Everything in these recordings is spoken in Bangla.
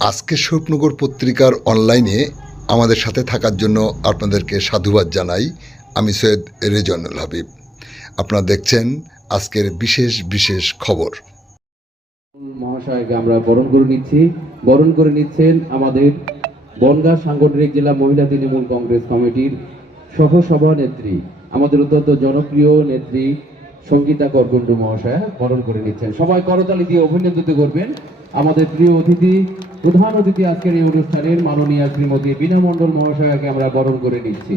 আজকে স্বরূপনগর পত্রিকার অনলাইনে আমাদের সাথে থাকার জন্য আপনাদেরকে সাধুবাদ জানাই। আমি সৈয়দ রেজওয়ানুল হাবিব। আপনারা দেখছেন আজকের বিশেষ বিশেষ খবর। মহাশয়কে আমরা বরণ করে নিচ্ছেন আমাদের বনগাঁ সাংগঠনিক জেলা মহিলা তৃণমূল কংগ্রেস কমিটির সহ সভানেত্রী, আমাদের অত্যন্ত জনপ্রিয় নেত্রী সঙ্গীতা করকুণ্ডু মহাশয় বরণ করে নিচ্ছেন। সবাই করতালি দিয়ে অভিনন্দিত করবেন আমাদের প্রিয় অতিথি, প্রধান অতিথি আজকের এই অনুষ্ঠানের মাননীয়া শ্রীমতী বীণা মণ্ডল মহাশয়কে আমরা বরণ করে নিচ্ছি।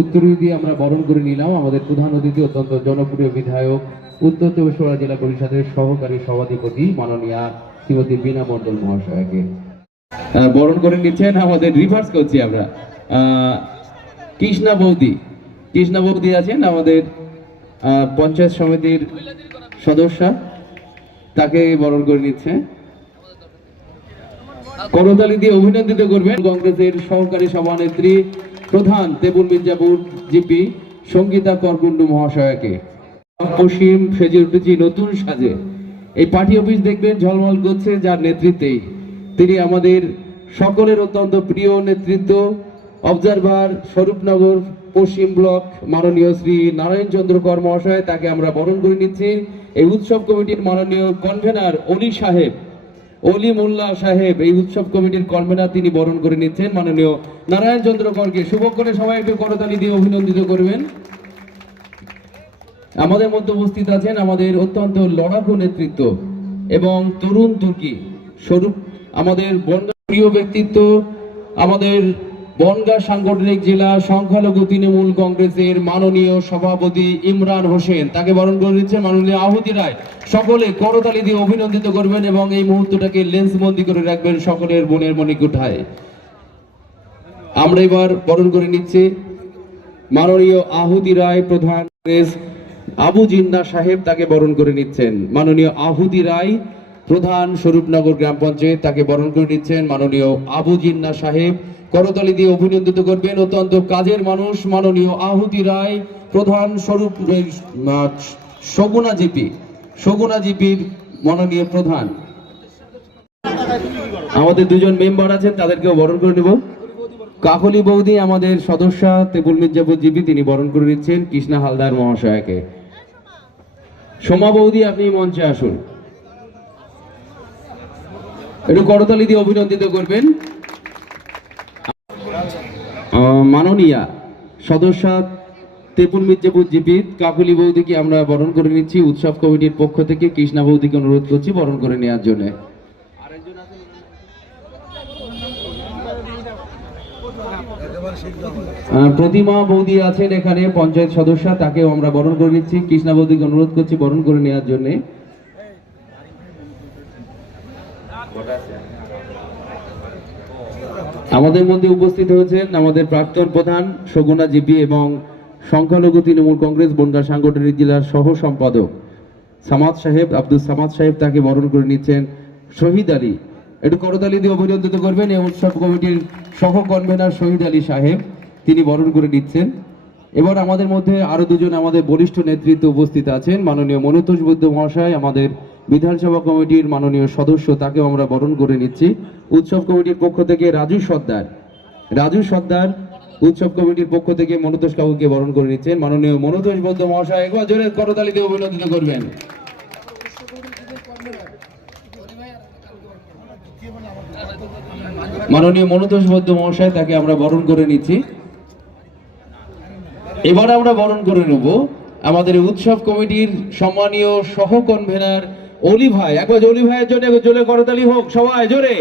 উত্তরীয় দিয়ে আমরা বরণ করে নিলাম আমাদের প্রধান অতিথি, অত্যন্ত জনপ্রিয় বিধায়ক, উত্তর চব্বিশ পরগনা জেলা পরিষদের সহকারী সভাধিপতি মাননীয়া শ্রীমতী বীণা মণ্ডল মহাশয়কে বরণ করে নিচ্ছেন। আমাদের রিভার্স করছি আমরা, কৃষ্ণা বৌদি আছেন আমাদের পঞ্চায়েত সমিতির সদস্য, তাকে বরণ করে নিচ্ছে। করতালি দিয়ে অভিনন্দিত করবেন কংগ্রেসের সহকারী সভানেত্রী, প্রধান তেবুল মির্জাপুর জিপি সঙ্গীতা করকুণ্ডু মহাশয়কে। পশ্চিম সেজে উঠেছি নতুন সাজে, এই পার্টি অফিস দেখবেন ঝলমল করছে, যার নেতৃত্বেই তিনি আমাদের সকলের অত্যন্ত প্রিয় নেতৃত্ব, অবজারভার স্বরূপনগর পশ্চিম ব্লক মাননীয় শ্রী নারায়ণ চন্দ্র কর মহাশয়, তাকে আমরা বরণ করে নিচ্ছি। এই উৎসব কমিটির মাননীয় কনভেনার অলি মোল্লা সাহেব, এই উৎসব কমিটির কনভেনার, তিনি বরণ করে নিচ্ছেন মাননীয় নারায়ণ চন্দ্র করকে। শুভক্ষণে সবাই একটু করতালি দিয়ে অভিনন্দিত করবেন। আমাদের মধ্যে উপস্থিত আছেন আমাদের অত্যন্ত লড়াকু নেতৃত্ব এবং তরুণ তুর্কি স্বরূপ, আমাদের বনগাঁ প্রিয় ব্যক্তিত্ব, আমাদের বনগাঁ সাংগঠনিক জেলা সংখ্যালঘু তৃণমূল কংগ্রেসের মাননীয় সভাপতি ইমরান হোসেন, তাকে বরণ করে নিচ্ছেন মাননীয় আহুতি রায়। সকলে করতালি দিয়ে অভিনন্দিত করবেন এবং এই মুহূর্তটাকে লেন্সবন্দি করে রাখবেন সকলের মনের মণিকুঠায়। আমরা এবার বরণ করে নিচ্ছি মাননীয় আহুতি রায় প্রধান আবু জিন্না সাহেব, তাকে বরণ করে নিচ্ছেন মাননীয় আহুতি রায় প্রধান স্বরূপনগর গ্রাম পঞ্চায়েত, তাকে বরণ করে নিচ্ছেন মাননীয় আবু জিন্না সাহেব। করতালি দিয়ে অভিনন্দিত করবেন অত্যন্ত কাজের মানুষ মাননীয় আহুতি রায় প্রধান সগুনা জিপির মাননীয় প্রধান। আমাদের দুজন মেম্বার আছেন, তাদেরকেও বরণ করে নেব। কাকলি বৌদি আমাদের সদস্য তেবুল মির্জাপুর জিপি, তিনি বরণ করে নিচ্ছেন কৃষ্ণা হালদার মহাশয়কে। সোমা বৌদি, আপনি মঞ্চে আসুন, একটু করতালি দিয়ে অভিনন্দিত করবেন। মাননীয়া সদস্য তেপুল মির্জাপুর জিপি কাকলি বৌদিকে আমরা বরণ করে নিচ্ছি উৎসব কমিটির পক্ষ থেকে। কৃষ্ণা বৌদিকে অনুরোধ করছি বরণ করে নেওয়ার জন্য। প্রতিমা বৌদি আছেন এখানে পঞ্চায়েত সদস্য, তাকেও আমরা বরণ করে নিচ্ছি। কৃষ্ণা বৌদিকে অনুরোধ করছি বরণ করে নেওয়ার জন্য। আমাদের মধ্যে উপস্থিত হয়েছেন আমাদের প্রাক্তন প্রধান সগুনা জিপি এবং সংখ্যালঘু তৃণমূল কংগ্রেস বনগাঁ সাংগঠনিক জেলার সহ সম্পাদক সামাদ সাহেব, আব্দুল সামাদ সাহেব, তাকে বরণ করে নিচ্ছেন শহীদ আলী। একটু করতালি দিয়ে অভিনন্দিত করবেন এই উৎসব কমিটির সহ কনভেনার শহীদ আলী সাহেব, তিনি বরণ করে নিচ্ছেন। এবার আমাদের মধ্যে আরো দুজন আমাদের বরিষ্ঠ নেতৃত্ব উপস্থিত আছেন, মাননীয় মনুতোষ বৈদ্য মহাশয় আমাদের বিধানসভা কমিটির মাননীয় সদস্য, তাকেও আমরা বরণ করে নিচ্ছি। উৎসব কমিটির পক্ষ থেকে রাজু সর্দার উৎসব কমিটির পক্ষ থেকে মনুতোষ কাকুকে বরণ করে নিচ্ছেন মাননীয় মনুতোষ বৈদ্য মহাশয়, একবার জোরে করতালি দিয়ে অভিনন্দিত করবেন। মাননীয় মনুতোষ বৈদ্য মহাশয়, তাকে আমরা বরণ করে নিচ্ছি। এবার আমরা বরণ করে নেব আমাদের উৎসব কমিটির সম্মানীয় সহ কনভেনার অলি ভাই, একবার অলি ভাইয়ের জন্য জোরে করতালি হোক, সবাই জোরে।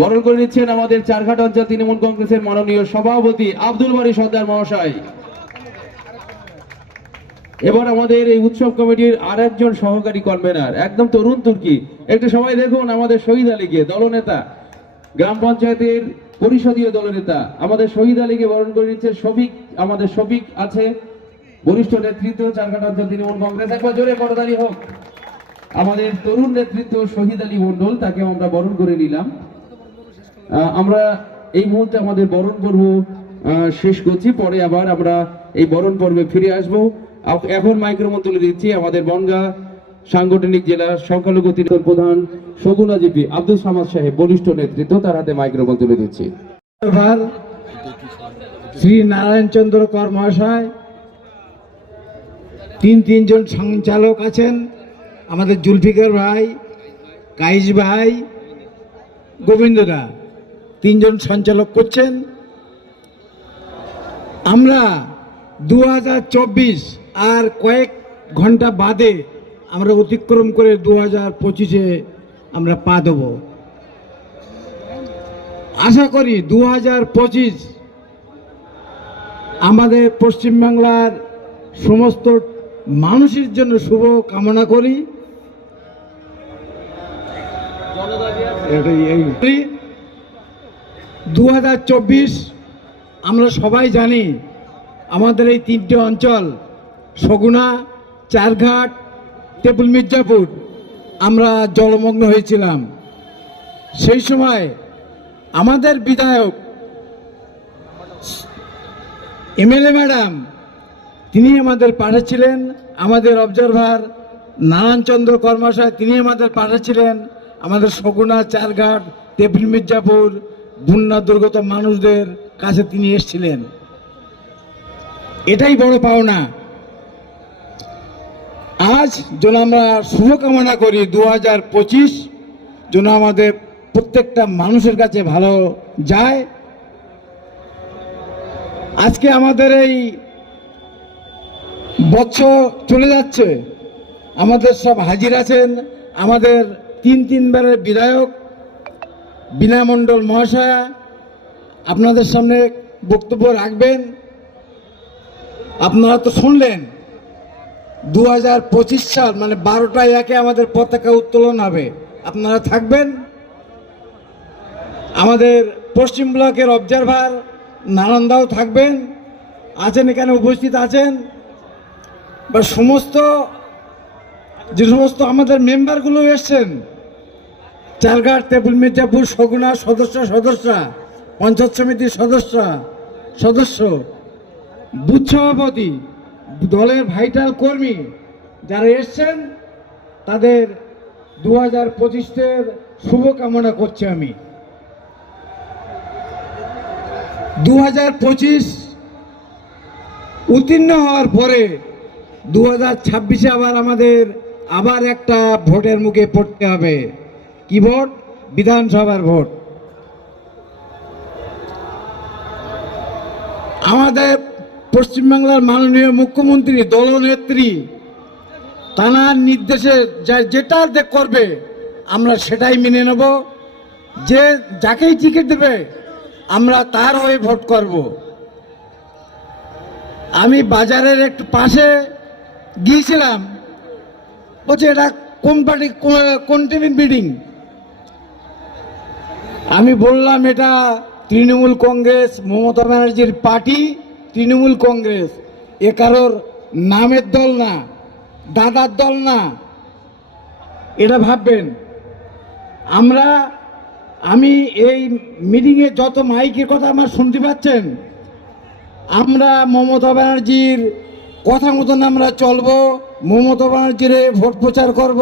বরণ করে নিচ্ছেন আমাদের চারঘাট অঞ্চল তৃণমূল কংগ্রেসের মাননীয় সভাপতি আব্দুল বারী সর্দার মহাশয়। এবার আমাদের এই উৎসব কমিটির আর একজন সহকারী কনভেনার, একদম তরুণ তুর্কি, একটু সবাই দেখুন আমাদের শহীদ আলীকে, দলনেতা, গ্রাম পঞ্চায়েতের পরিষদীয় দলনেতা আমাদের শহীদ আলীকে বরণ করে নিচ্ছে শফিক। আমাদের শফিক আছে বরিষ্ঠ নেতৃত্ব চারঘাট অঞ্চল তৃণমূল কংগ্রেস, একবার জোরে করতালি হোক। আমাদের তরুণ নেতৃত্ব শহীদ আলী মন্ডল, তাকে আমরা বরণ করে নিলাম। আমরা এই মুহূর্তে আমাদের বরণ পর্ব শেষ করছি, পরে আবার আমরা এই বরণ পর্বে ফিরে আসবো। এখন মাইক্রোফোন তুলে দিচ্ছি আমাদের বনগাঁ সাংগঠনিক জেলা সংখ্যালঘু তৃণমূল প্রধান শগুনা জিপি আব্দুল সামাদ সাহেব বলিষ্ঠ নেতৃত্ব, তার হাতে মাইক্রোফোন তুলে দিচ্ছি। শ্রী নারায়ণচন্দ্র কর মহাশয়, তিনজন সঞ্চালক আছেন, আমাদের জুলফিকার ভাই, কাইস ভাই, গোবিন্দদা, তিনজন সঞ্চালক করছেন। আমরা 2024 আর কয়েক ঘন্টা বাদে আমরা অতিক্রম করে 2025-এ আমরা পা দেব। আশা করি 2025 আমাদের পশ্চিমবাংলার সমস্ত মানুষের জন্য শুভ কামনা করি। 2024 আমরা সবাই জানি আমাদের এই তিনটে অঞ্চল সগুনা, চারঘাট, টেপুল মির্জাপুর আমরা জলমগ্ন হয়েছিলাম। সেই সময় আমাদের বিধায়ক এমএলএ ম্যাডাম তিনি আমাদের পাঠাচ্ছিলেন, আমাদের অবজারভার নারায়ণচন্দ্র কর্মশায় তিনি আমাদের পাঠাচ্ছিলেন, আমাদের সগুনা, চারঘাট, টেপুল মির্জাপুর বন্যা দুর্গত মানুষদের কাছে তিনি এসেছিলেন। এটাই বড় পাওনা। আজ যেন আমরা শুভকামনা করি 2025 যেন আমাদের প্রত্যেকটা মানুষের কাছে ভালো যায়। আজকে আমাদের এই বছর চলে যাচ্ছে, আমাদের সব হাজির আছেন। আমাদের তিনবারের বিধায়ক বীণা মণ্ডল মহাশয়া আপনাদের সামনে বক্তব্য রাখবেন। আপনারা তো শুনলেন 2025 সাল মানে 12টায় একে আমাদের পতাকা উত্তোলন হবে, আপনারা থাকবেন। আমাদের পশ্চিম ব্লকের অবজারভার নালন্দাও থাকবেন, আছেন, এখানে উপস্থিত আছেন। বা যে সমস্ত আমাদের মেম্বারগুলো এসছেন, চারঘাট, টেপুল মির্জাপুর, সগুনা সদস্যরা, পঞ্চায়েত সমিতির সদস্য, বুথ সভাপতি, দলের ভাইটাল কর্মী যারা এসছেন, তাদের 2025-এর শুভকামনা করছি আমি। 2025 উত্তীর্ণ হওয়ার পরে 2026-এ আবার একটা ভোটের মুখে পড়তে হবে। কি ভোট? বিধানসভার ভোট। আমাদের পশ্চিমবাংলার মাননীয় মুখ্যমন্ত্রী, দলনেত্রী, তাঁর নির্দেশে যেটা করবে আমরা সেটাই মেনে নেব। যাকেই টিকিট দেবে আমরা তার হয়ে ভোট করব। আমি বাজারের একটু পাশে গিয়েছিলাম, বলছে এটা কোন পার্টি, কোন টিভির মিটিং? আমি বললাম এটা তৃণমূল কংগ্রেস, মমতা ব্যানার্জির পার্টি তৃণমূল কংগ্রেস। এ কারোর নামের দল না, দাদার দল না, এটা ভাববেন। আমি এই মিটিংয়ে যত মাইকের কথা আমার শুনতে পাচ্ছেন, আমরা মমতা ব্যানার্জির কথা মতন আমরা চলবো, মমতা ব্যানার্জির ভোট প্রচার করব।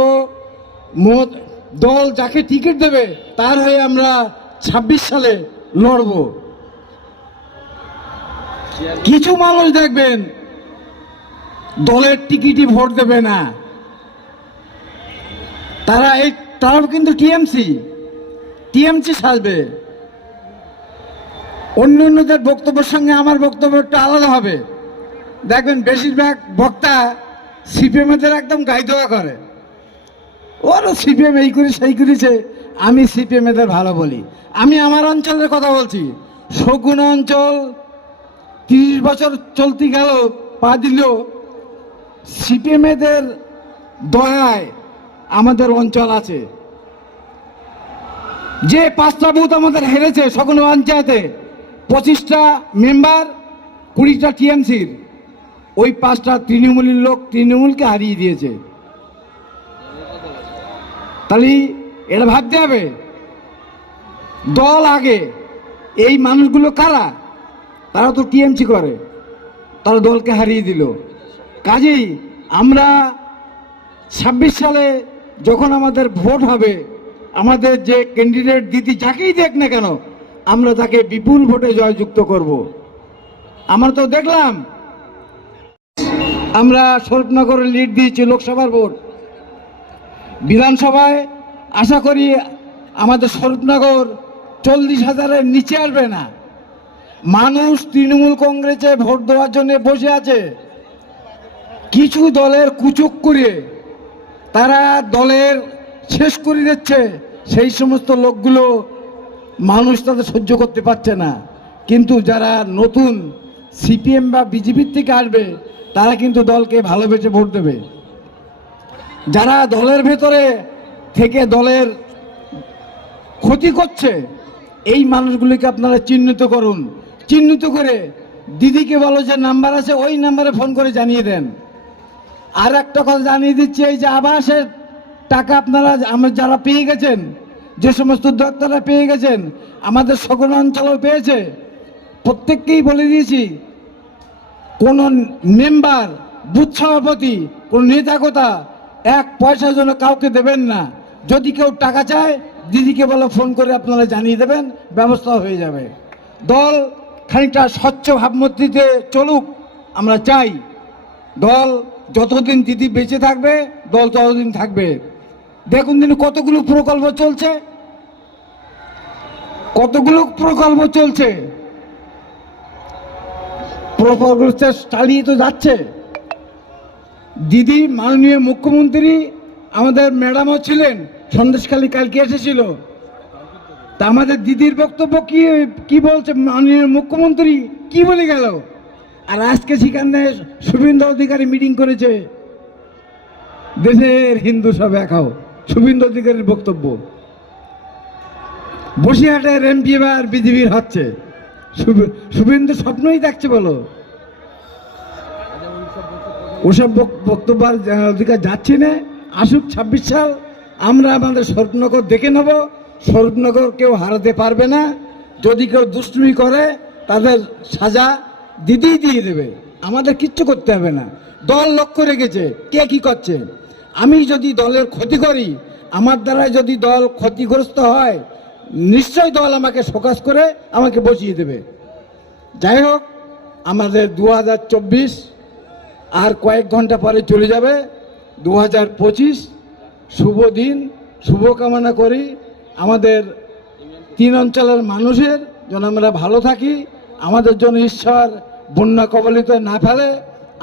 দল যাকে টিকিট দেবে তার হয়ে আমরা 26 সালে লড়ব। কিছু মানুষ দেখবেন দলের টিকিটই ভোট দেবে না, তারাও কিন্তু টিএমসি সাজবে। অন্যদের বক্তব্যের সঙ্গে আমার বক্তব্য একটু আলাদা হবে। দেখবেন বেশিরভাগ বক্তা সিপিএমের একদম গায়ে দেওয়া করে, ওরা সিপিএম এই করে সেই করেছে। আমি সিপিএমের ভালো বলি। আমি আমার অঞ্চলের কথা বলছি। সগুনা অঞ্চল 30 বছর চলতে গেল, পা দিল, সিপিএমের দয়ায় আমাদের অঞ্চল আছে। যে 5টা বুথ আমাদের হেরেছে সগুনা পঞ্চায়েতে, 25টা মেম্বার, 20টা টিএমসির, ওই 5টা তৃণমূলের লোক তৃণমূলকে হারিয়ে দিয়েছে। তাহলে এটা ভাবতে হবে দল আগে। এই মানুষগুলো কারা? তারা তো টিএমসি করে, তারা দলকে হারিয়ে দিল। কাজেই আমরা 26 সালে যখন আমাদের ভোট হবে, আমাদের যে ক্যান্ডিডেট দিদি যাকেই দেখ না কেন, আমরা তাকে বিপুল ভোটে জয়যুক্ত করব। আমরা তো দেখলাম, আমরা স্বরূপনগরে লিড দিয়েছি লোকসভার ভোট, বিধানসভায় আশা করি আমাদের স্বরূপনগর 40,000-এর নিচে আসবে না। মানুষ তৃণমূল কংগ্রেসে ভোট দেওয়ার জন্য বসে আছে। কিছু দলের কুচুক করে তারা দলের শেষ করে দিচ্ছে, সেই সমস্ত লোকগুলো মানুষ তাদের সহ্য করতে পারছে না। কিন্তু যারা নতুন সিপিএম বা বিজেপির থেকে আসবে, তারা কিন্তু দলকে ভালোবেসে ভোট দেবে। যারা দলের ভেতরে থেকে দলের ক্ষতি করছে, এই মানুষগুলিকে আপনারা চিহ্নিত করুন। চিহ্নিত করে দিদিকে বলো যে নাম্বার আছে, ওই নাম্বারে ফোন করে জানিয়ে দেন। আর একটা কথা জানিয়ে দিচ্ছি, এই যে আবাসের টাকা আপনারা যারা পেয়ে গেছেন, যে সমস্ত উদ্যোক্তারা পেয়ে গেছেন, আমাদের সকল অঞ্চলেও পেয়েছে, প্রত্যেককেই বলে দিয়েছি, কোন মেম্বার, বুথ সভাপতি, কোন নেতা 1 পয়সার জন্য কাউকে দেবেন না। যদি কেউ টাকা চায়, দিদিকে বলে ফোন করে আপনারা জানিয়ে দেবেন, ব্যবস্থা হয়ে যাবে। দল খানিকটা স্বচ্ছ ভাবমূর্তিতে চলুক, আমরা চাই। দল যতদিন দিদি বেঁচে থাকবে, দল ততদিন থাকবে। দেখুন দিন কতগুলো প্রকল্প চলছে, প্রকল্প চালিয়ে তো যাচ্ছে। দিদি মাননীয় মুখ্যমন্ত্রী, আমাদের ম্যাডামও ছিলেন, সন্দেশখালী কালকে এসেছিল। তা আমাদের দিদির বক্তব্য কি বলছে, মাননীয় মুখ্যমন্ত্রী কি বলে গেল। আর আজকে সেখানে শুভেন্দু অধিকারী মিটিং করেছে, দেশের হিন্দু সব এক হও, শুভেন্দু অধিকারীর বক্তব্য। বসিরহাটের এমপি এবার বিজেপির হচ্ছে, শুভেন্দু স্বপ্নই দেখছে বলো। ওসব বক্তব্য অধিকার যাচ্ছে না। আসুক 26 সাল, আমরা আমাদের স্বরূপনগর দেখে নেব। স্বরূপনগর কেউ হারাতে পারবে না। যদি কেউ দুষ্টুমি করে, তাদের সাজা দিদি দিয়ে দেবে, আমাদের কিচ্ছু করতে হবে না। দল লক্ষ্য রেখেছে কে কি করছে। আমি যদি দলের ক্ষতি করি, আমার দ্বারা যদি দল ক্ষতিগ্রস্ত হয়, নিশ্চয় দল আমাকে শোকজ করে আমাকে বসিয়ে দেবে। যাই হোক, আমাদের 2024 আর কয়েক ঘন্টা পরে চলে যাবে। 2025 শুভ দিন, শুভকামনা করি আমাদের 3 অঞ্চলের মানুষের যেন আমরা ভালো থাকি। আমাদের জন্য ঈশ্বর বন্যা কবলিত না ফেলে।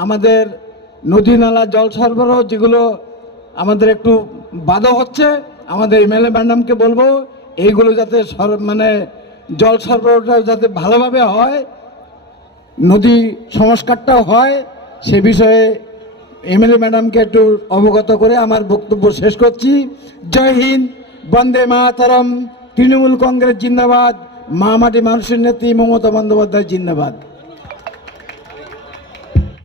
আমাদের নদী নালা জল সরবরাহ যেগুলো আমাদের একটু বাধা হচ্ছে, আমাদের এমএলএ ম্যাডামকে বলবো এইগুলো যাতে জল সরবরাহটা যাতে ভালোভাবে হয়, নদী সংস্কারটাও হয়, সে বিষয়ে এমএলএ ম্যাডামকে একটু অবগত করে আমার বক্তব্য শেষ করছি। জয় হিন্দ, বন্দে মাতরম, তৃণমূল কংগ্রেস জিন্দাবাদ, মা মাটি মানুষের নেত্রী মমতা বন্দ্যোপাধ্যায় জিন্দাবাদ।